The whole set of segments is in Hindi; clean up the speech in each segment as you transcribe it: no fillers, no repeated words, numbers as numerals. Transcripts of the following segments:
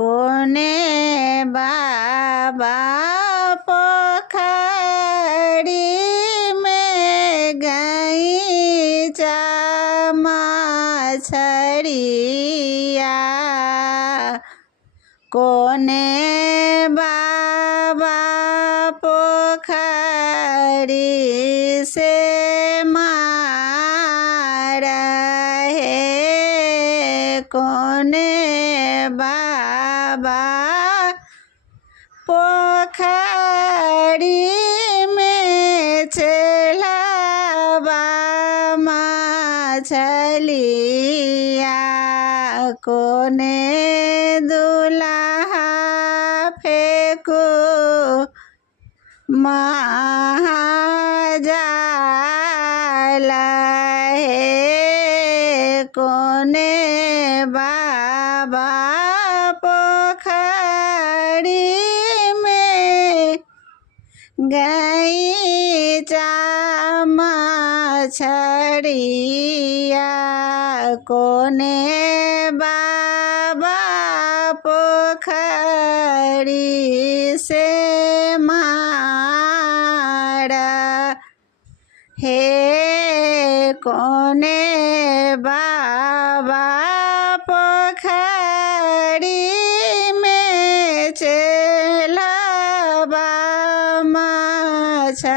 कोने बाबा पोखरी में गईचा मछरिया। कोने बाबा पोखरी से मारा है। कोने बाबा पोखरी में चलावा मछलिया। कोने दूल्हा फेंको महाजाला है। कोने बाबा पोखरी में गईचा मछरिया। कोने बाबा पोखरी से मारा हे। कोने बाबा पोखरी में चलावा मछरिया।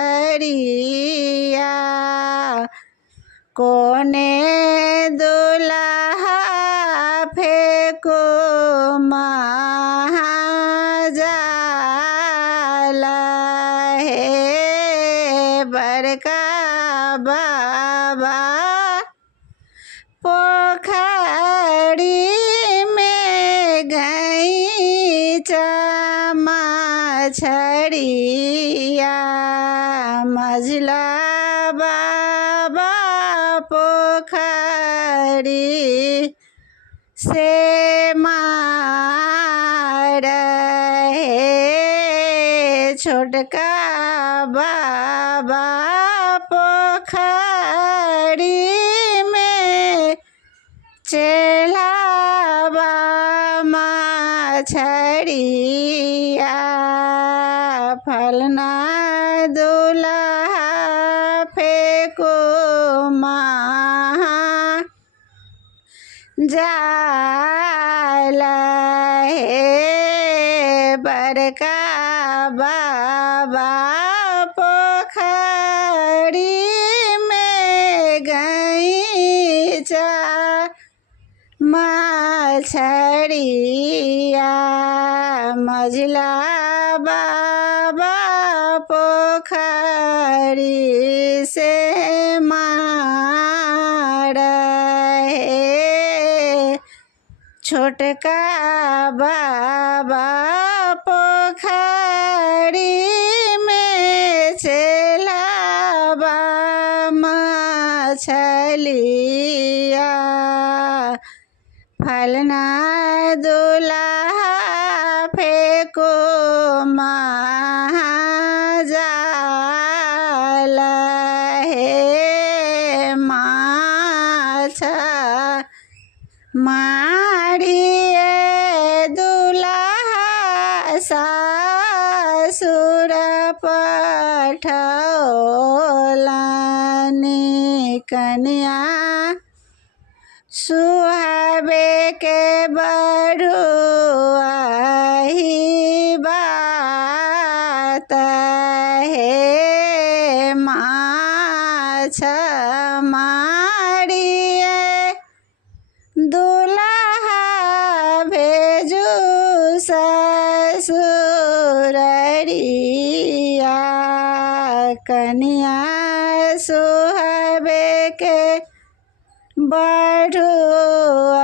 कोने दूल्हा फेंको महाजाला है। बड़का बाबा पोखरी में गईचा मछरिया। मझला बाबा पोखरी से मारा है। छोटका बाबा पोखरी में चलावा मछरिया। फलना दूल्हा फेंको महाजाला है। बड़का बाबा पोखरी में गईचा मछरिया। मझला बाबा पोखरी से मारा है। छोटका बाबा पोखरी में चलावा मछलिया। फलना दूल्हा फेंको महाजाला है। माछा मारिए दूल्हा सासुर पठौलानी कन्या। सुहावे के बड़ुआही बात है। माछा मारिए दूल्हा भेजू ससुररिया। कन्या सुहावे के बड़ुआ